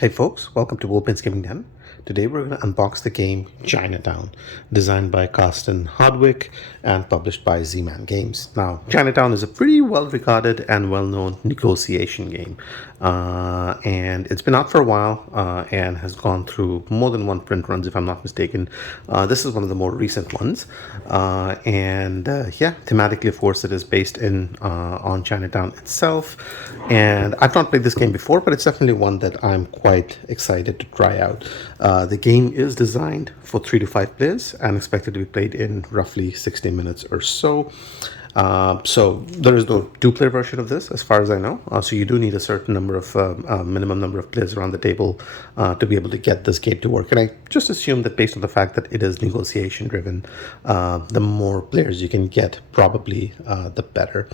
Hey folks, welcome to Wolpin's Gaming Den. Today we're going to unbox the game Chinatown, designed by Carsten Hardwick and published by Z-Man Games. Now, Chinatown is a pretty well-regarded and well-known negotiation game, and it's been out for a while and has gone through more than one print runs, if I'm not mistaken. This is one of the more recent ones, yeah, thematically, of course, it is based in on Chinatown itself. And I've not played this game before, but it's definitely one that I'm quite excited to try out. The game is designed for 3 to 5 players and expected to be played in roughly 60 minutes or so. So there is no two-player version of this, as far as I know. So you do need a certain number of minimum number of players around the table to be able to get this game to work. And I just assume that based on the fact that it is negotiation-driven, the more players you can get, probably the better.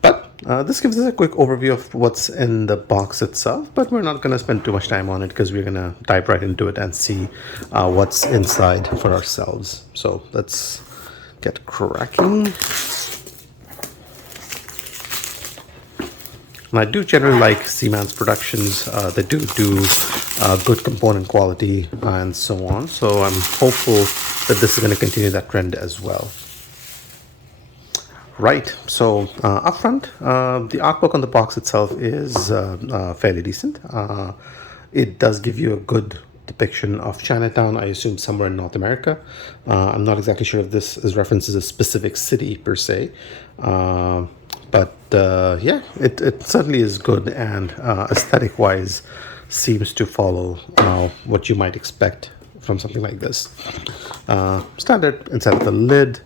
But this gives us a quick overview of what's in the box itself, but we're not going to spend too much time on it because we're going to dive right into it and see what's inside for ourselves. So let's get cracking. And I do generally like Z-Man's productions. They do good component quality and so on. So I'm hopeful that this is going to continue that trend as well. Right, so up front, the artwork on the box itself is fairly decent. It does give you a good depiction of Chinatown, I assume somewhere in North America. I'm not exactly sure if this is references a specific city per se, but yeah, it certainly is good, and aesthetic-wise seems to follow what you might expect from something like this. Standard inside of the lid.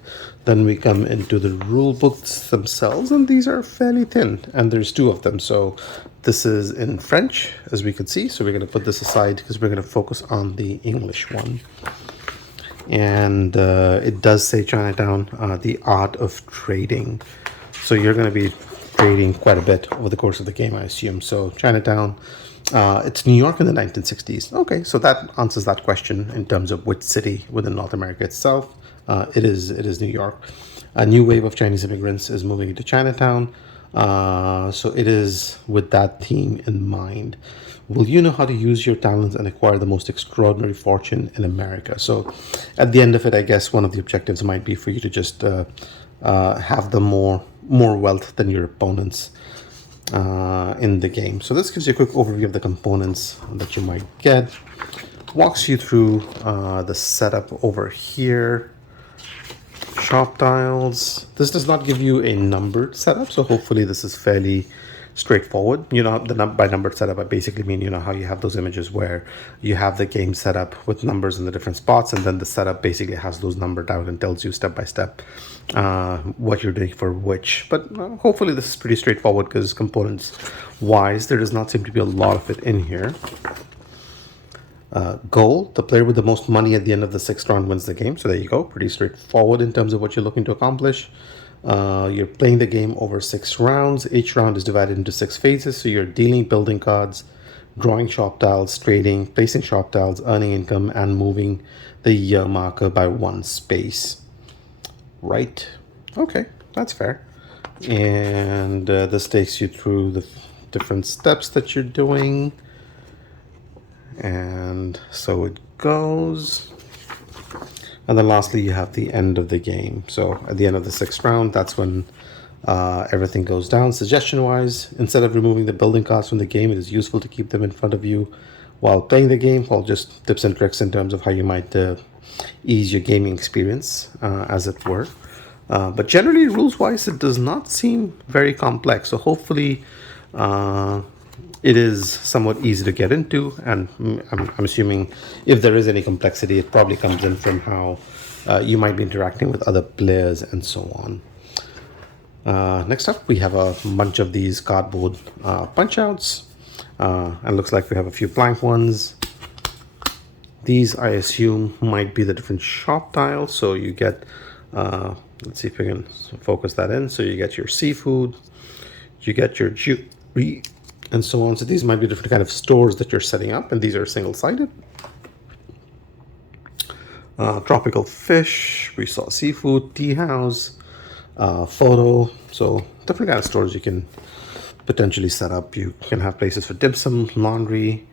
Then we come into the rule books themselves, and these are fairly thin, and there's 2 of them. So this is in French, as we can see. So we're going to put this aside because we're going to focus on the English one. And it does say Chinatown, the art of trading. So you're going to be trading quite a bit over the course of the game, I assume. So Chinatown, it's New York in the 1960s. Okay, so that answers that question in terms of which city within North America itself. It is New York. A new wave of Chinese immigrants is moving into Chinatown. So it is with that theme in mind. Will you know how to use your talents and acquire the most extraordinary fortune in America? So at the end of it, I guess one of the objectives might be for you to just have the more wealth than your opponents in the game. So this gives you a quick overview of the components that you might get. Walks you through the setup over here. Shop tiles. This does not give you a numbered setup, so hopefully this is fairly straightforward. You know, by numbered setup, I basically mean, you know, how you have those images where you have the game set up with numbers in the different spots, and then the setup basically has those numbered out and tells you step by step what you're doing for which. But hopefully this is pretty straightforward because components wise, there does not seem to be a lot of it in here. Goal, the player with the most money at the end of the 6th round wins the game. So there you go, pretty straightforward in terms of what you're looking to accomplish. You're playing the game over 6 rounds. Each round is divided into 6 phases. So you're dealing building cards, drawing shop tiles, trading, placing shop tiles, earning income, and moving the year marker by 1 space. Right, okay, that's fair. And this takes you through the different steps that you're doing. And so it goes. And then lastly, you have the end of the game. So at the end of the 6th round, that's when everything goes down. Suggestion-wise, instead of removing the building cards from the game, it is useful to keep them in front of you while playing the game. Well, just tips and tricks in terms of how you might ease your gaming experience, as it were. But generally, rules-wise, it does not seem very complex. So hopefully it is somewhat easy to get into, and I'm assuming if there is any complexity, it probably comes in from how you might be interacting with other players and so on. Next up, we have a bunch of these cardboard punch-outs, and looks like we have a few blank ones. These, I assume, might be the different shop tiles. So you get, let's see if we can focus that in. So you get your seafood, you get your jewelry, and so on. So these might be different kind of stores that you're setting up, and these are single-sided. Tropical fish, we saw seafood, tea house, photo. So different kind of stores you can potentially set up. You can have places for dim sum, laundry,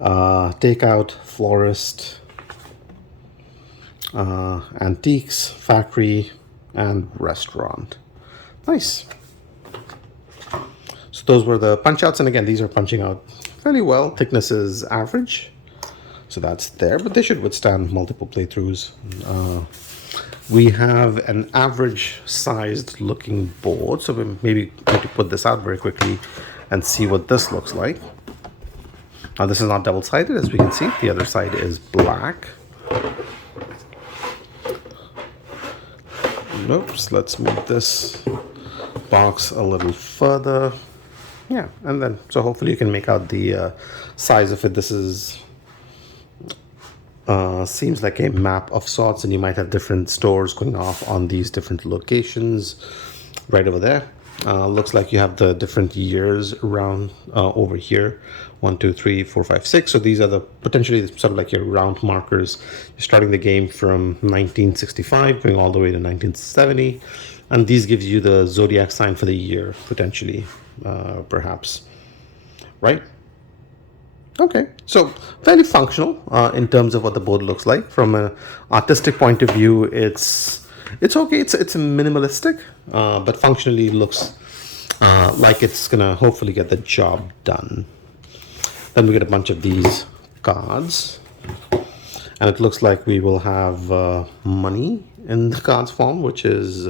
Takeout, florist, antiques, factory, and restaurant. Nice. So those were the punch outs, and again, these are punching out fairly well. Thickness is average, so that's there, but they should withstand multiple playthroughs. We have an average sized looking board, so we maybe need to put this out very quickly and see what this looks like. Now this is not double-sided, as we can see. The other side is black. Oops, let's move this box a little further. Yeah, and then, so hopefully you can make out the size of it. This is, seems like a map of sorts, and you might have different stores going off on these different locations right over there. Looks like you have the different years around over here. 1, 2, 3, 4, 5, 6. So these are the potentially sort of like your round markers. You're starting the game from 1965, going all the way to 1970. And these gives you the zodiac sign for the year, potentially, perhaps. Right? Okay, so fairly functional in terms of what the board looks like. From an artistic point of view, it's okay. It's minimalistic, but functionally looks like it's gonna hopefully get the job done. Then we get a bunch of these cards, and it looks like we will have money in the cards form, which is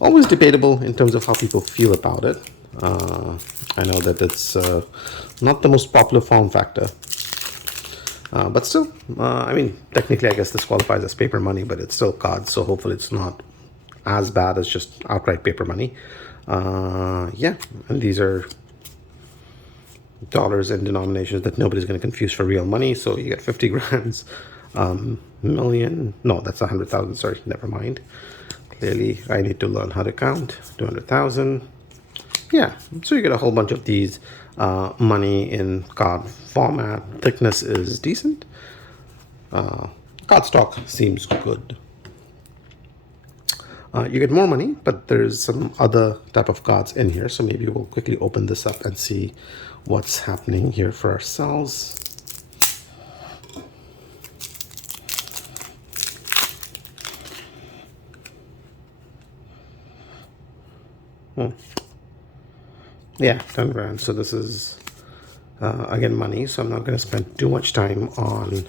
always debatable in terms of how people feel about it. I know that it's not the most popular form factor, but still, I mean, technically I guess this qualifies as paper money, but it's still cards, so hopefully it's not as bad as just outright paper money. Yeah, and these are dollars and denominations that nobody's going to confuse for real money. So you get 50 grands, million, no, that's 100,000, sorry, never mind. Clearly I need to learn how to count. 200,000. Yeah, so you get a whole bunch of these money in card format. Thickness is decent. Cardstock seems good. You get more money, but there's some other type of cards in here. So maybe we'll quickly open this up and see what's happening here for ourselves. Yeah, 10 grand. So this is, again, money. So I'm not going to spend too much time on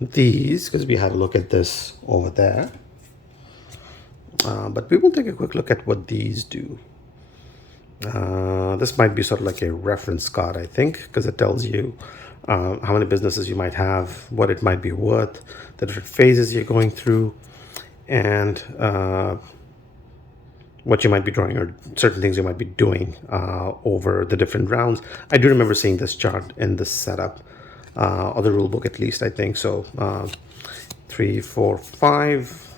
these because we had a look at this over there. But we will take a quick look at what these do. This might be sort of like a reference card, I think, because it tells you how many businesses you might have, what it might be worth, the different phases you're going through, and what you might be drawing or certain things you might be doing over the different rounds. I do remember seeing this chart in the setup, or the rule book at least, I think. So 3, 4, 5.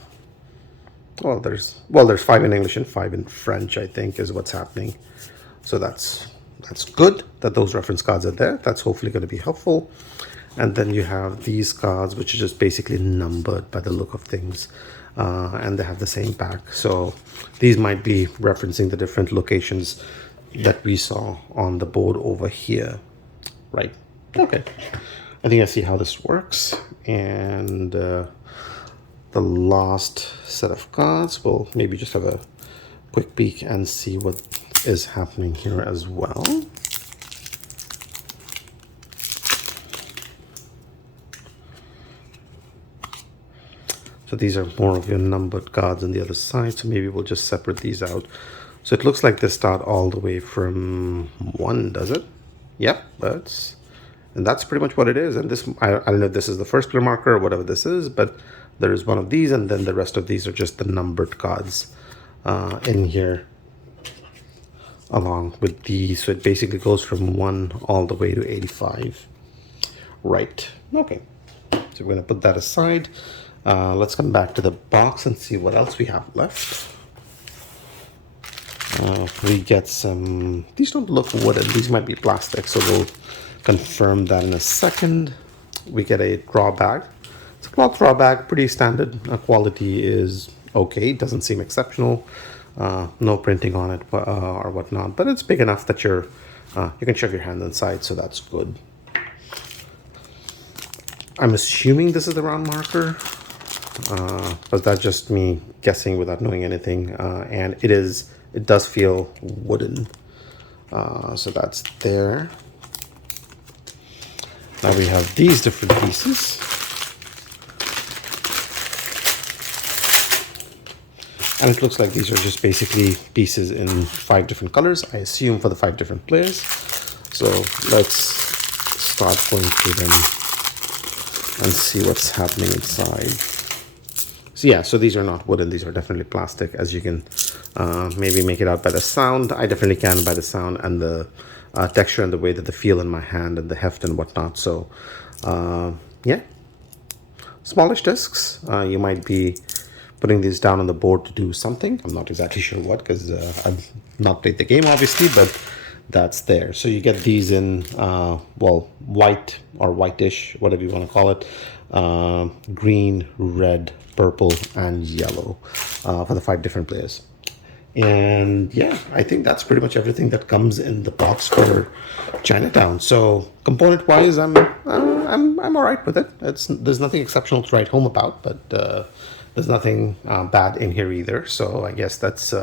Well, there's 5 in English and 5 in French, I think, is what's happening. So that's good that those reference cards are there. That's hopefully going to be helpful. And then you have these cards, which are just basically numbered by the look of things. And they have the same pack. So these might be referencing the different locations that we saw on the board over here. Right. Okay. I think I see how this works. And the last set of cards, we'll maybe just have a quick peek and see what is happening here as well. So these are more of your numbered cards on the other side. So maybe we'll just separate these out. So it looks like they start all the way from 1, does it? Yep, and that's pretty much what it is. And this, I don't know if this is the first clear marker or whatever this is, but there is one of these, and then the rest of these are just the numbered cards in here along with these. So it basically goes from 1 all the way to 85. Right. Okay. So we're going to put that aside. Let's come back to the box and see what else we have left. We get some, these don't look wooden, these might be plastic, so we'll confirm that in a second. We get a draw bag. It's a cloth draw bag, pretty standard. Quality is okay, doesn't seem exceptional. No printing on it or whatnot, but it's big enough that you can shove your hand inside, so that's good. I'm assuming this is the round marker, but that's just me guessing without knowing anything. And it does feel wooden. So that's there. Now we have these different pieces. And it looks like these are just basically pieces in 5 different colors, I assume for the 5 different players. So let's start going through them and see what's happening inside. So yeah, so these are not wooden, these are definitely plastic, as you can maybe make it out by the sound. I definitely can by the sound and the texture and the way that they feel in my hand and the heft and whatnot. So yeah, smallish discs. You might be putting these down on the board to do something. I'm not exactly sure what, because I've not played the game obviously, but that's there. So you get these in well, white or whitish, whatever you want to call it, green, red, purple, and yellow for the 5 different players. And yeah, I think that's pretty much everything that comes in the box for Chinatown. So component wise, I'm all right with it. There's nothing exceptional to write home about, but there's nothing bad in here either. So I guess that's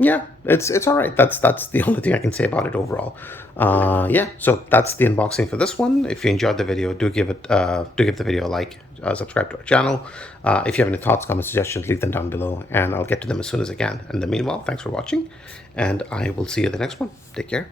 yeah, it's all right. That's the only thing I can say about it overall. Yeah, so that's the unboxing for this one. If you enjoyed the video, do give the video a like, subscribe to our channel. If you have any thoughts, comments, suggestions, leave them down below, and I'll get to them as soon as I can. In the meanwhile, thanks for watching, and I will see you in the next one. Take care.